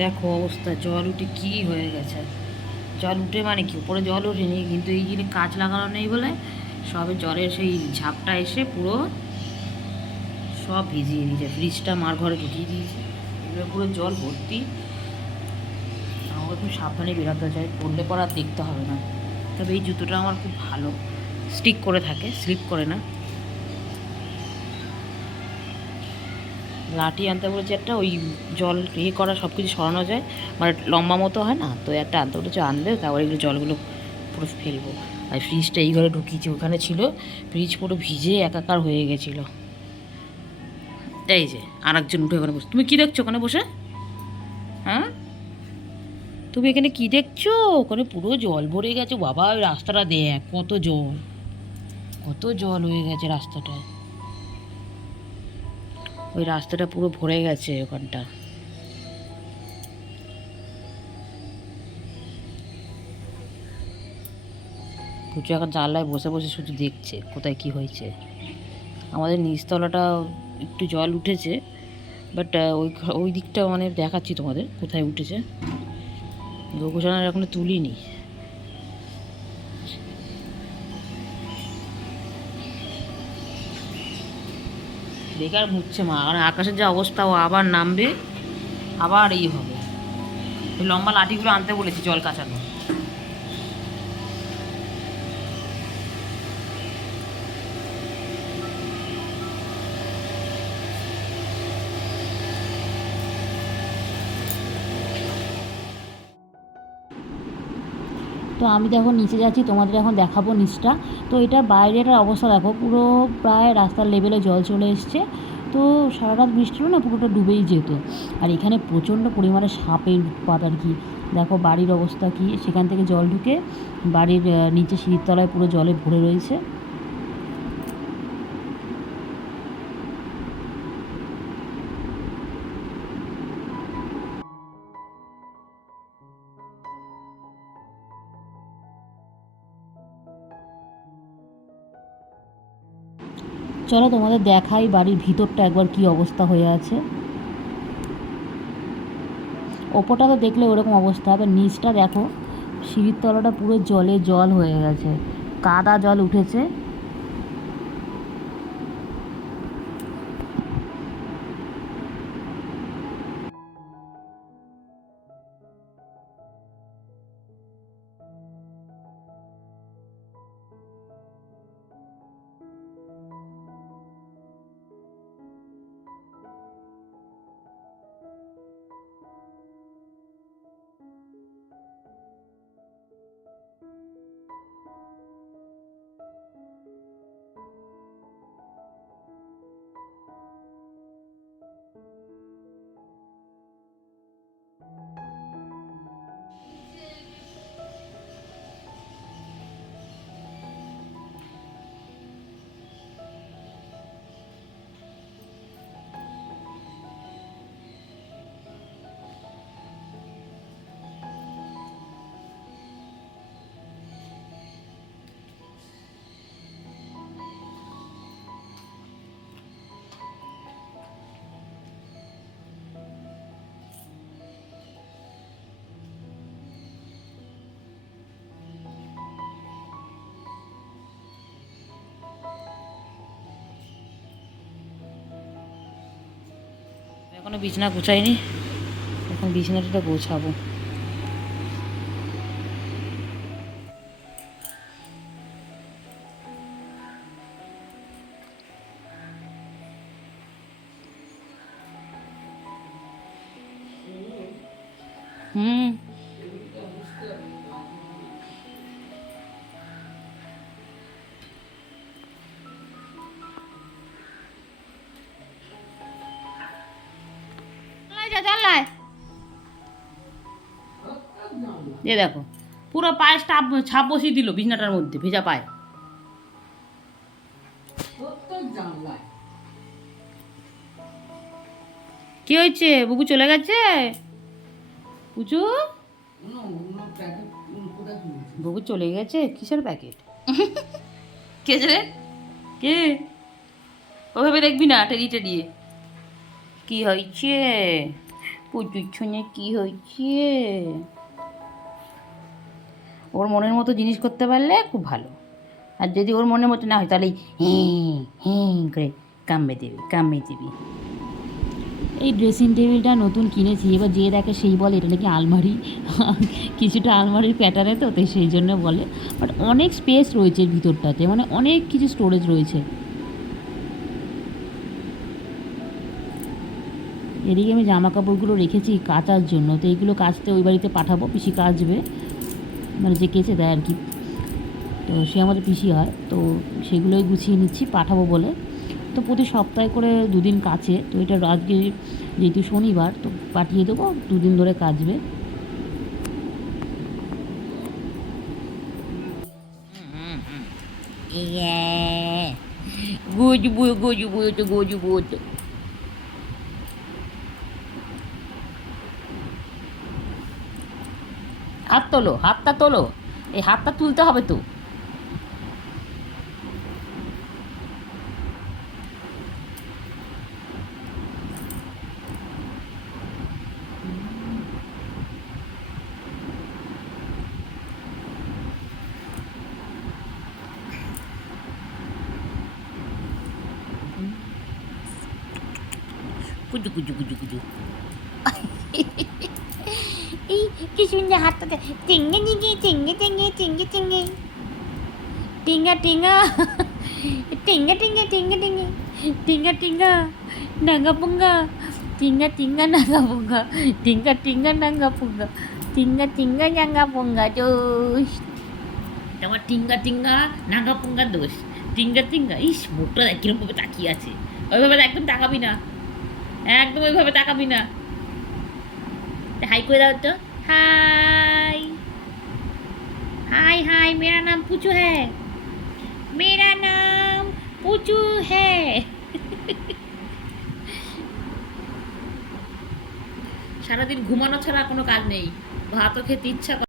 দেখো অবস্থা, জল উঠে কি হয়ে গেছে? জল উঠে মানে কি? উপরে জল ওঠেনি, কিন্তু এই জিনিস কাজ লাগানো নেই বলে সবে জলের সেই ঝাপটা এসে পুরো সব ভিজিয়ে দিয়েছে। ফ্রিজটা মার ঘরে ঢুকিয়ে দিয়েছে। এগুলো পুরো জল ভর্তি। আমাকে খুব সাবধানে বেরোতে চাই, পড়লে পর আর দেখতে হবে না। তবে এই জুতোটা আমার খুব ভালো। স্টিক করে থাকে, স্লিপ করে না। লাঠি আনতে বলেছে একটা, ওই জল ইয়ে করা সব কিছু সরানো যায়। মানে লম্বা মতো হয় না? তো একটা আনতে বলেছে আনলে তারপরে এগুলো জলগুলো পুরো ফেলব। আর ফ্রিজটা এই ঘরে ঢুকিয়েছি, ওখানে ছিল। ফ্রিজ পুরো ভিজে একাকার হয়ে গেছিল। এই যে আর একজন উঠে ওখানে বসে। তুমি কী দেখছ ওখানে বসে? হ্যাঁ? তুমি এখানে কি দেখছ? ওখানে পুরো জল ভরে গেছে। বাবা, ওই রাস্তাটা দেখ, কত জল। কত জল হয়ে গেছে রাস্তাটায়। ওই রাস্তাটা পুরো ভরে গেছে ওখানটা। পুজো এখন জানলায় বসে বসে শুধু দেখছে কোথায় কি হয়েছে। আমাদের নিচতলাটা একটু জল উঠেছে বাট ওই ওই দিকটা মানে দেখাচ্ছি তোমাদের কোথায় উঠেছে। গোঘোষণার এখনও তুলিনি। বেকার ঘুরছে মা। কারণ আকাশের যে অবস্থা, ও আবার নামবে, আবার এই হবে। লম্বা লাঠিগুলো আনতে বলেছি জল কাচানো। তো আমি দেখো নিচে যাচ্ছি, তোমাদের এখন দেখাবো নিচটা। তো এটা বাইরেটার অবস্থা দেখো, পুরো প্রায় রাস্তার লেভেলে জল চলে এসছে। তো সারা রাত বৃষ্টি হলো না পুকুরটা ডুবেই যেত। আর এখানে প্রচণ্ড পরিমাণে সাপের উৎপাত আর কি। দেখো বাড়ির অবস্থা কি, সেখান থেকে জল ঢুকে বাড়ির নিচে সিঁড়ির তলায় পুরো জলে ভরে রয়েছে। চলো তোমাদের দেখাই বাড়ির ভিতরটা একবার কি অবস্থা হয়ে আছে। ওপরটা তো দেখলে ওরকম অবস্থা হবে। নিচটা দেখো, সিঁড়ির তলাটা পুরো জলে জল হয়ে গেছে। কাদা জল উঠেছে। এখনও বিছনা গুছাইনি। এখন বিছনাটা গোছাবো। হুম। জানলায় এ দেখো পুরো পায়ে স্টাপ ছাপ বসিয়ে দিল বিছনাটার মধ্যে ভেজা পায়ে। কি হয়েছে? বুবু চলে গেছে? পুচু বুবু চলে গেছে? কিসের প্যাকেট? কে রে? কে? ওভাবে দেখবি না টেরি টেরিয়ে কি হয়েছে? প্রচুর ছুঁয়ে কি হয়েছে? ওর মনের মতো জিনিস করতে পারলে খুব ভালো। আর যদি ওর মনের মতো না হয়, তাহলে হ্যাঁ হ্যাঁ করে কামড়ে দেবে কামড়ে দেবে। এই ড্রেসিং টেবিলটা নতুন কিনেছি, এবার যে দেখে সেই বলে, এটা নাকি আলমারি? কিছুটা আলমারির প্যাটার্নে তো তাই সেই জন্য বলে। বাট অনেক স্পেস রয়েছে ভিতরটাতে মানে অনেক কিছু স্টোরেজ রয়েছে। এদিকে আমি জামা কাপড়গুলো রেখেছি কাচার জন্য তো এইগুলো কাচতে ওই বাড়িতে পাঠাবো পিসি কাচবে। মানে যে কেচে দেয় আর কি। তো সে আমাদের পিসি হয় তো সেগুলোই গুছিয়ে নিচ্ছি পাঠাবো বলে। তো প্রতি সপ্তাহে করে দুদিন কাছে তো এটা আজকে যেহেতু শনিবার তো পাঠিয়ে দেবো দুদিন ধরে কাচবে। Yeah. Good boy, হাত তোলো হাতটা তোলো। এই হাতটা তুলতে হবে তো। কুজু কুজু কুজু কুজু। এই কি সুন্দর হাতটাতে টিঙ্গে টিঙ্গে টিঙ্গে টিঙ্গে টিঙ্গে টিঙ্গে টিঙ্গা টিঙ্গা টিঙ্গা টিঙ্গা টিঙ্গা টিঙ্গে টিঙ্গা টিঙ্গা নাঙ্গা পুঙ্গা টিঙ্গা টিঙ্গা নাঙ্গা পুঙ্গা টিঙ্গা টিঙ্গা নাঙ্গা পুঙ্গা টিঙ্গা টিঙ্গা নাঙ্গা পুঙ্গা দোষ তোমার টিঙ্গা টিঙ্গা নাঙ্গা পুঙ্গা দোষ টিঙ্গা টিঙ্গা ইস মুখটা কিরকমভাবে তাকিয়ে আছে ওইভাবে একদম তাকাবি না একদম ওইভাবে তাকাবি না হাই করে দাও তো হাই। হাই হাই মেরা নাম পুচু হ্যাঁ মেরা নাম পুচু হ্যাঁ সারাদিন ঘুমানো ছাড়া কোনো কাজ নেই। ভাতও খেতে ইচ্ছা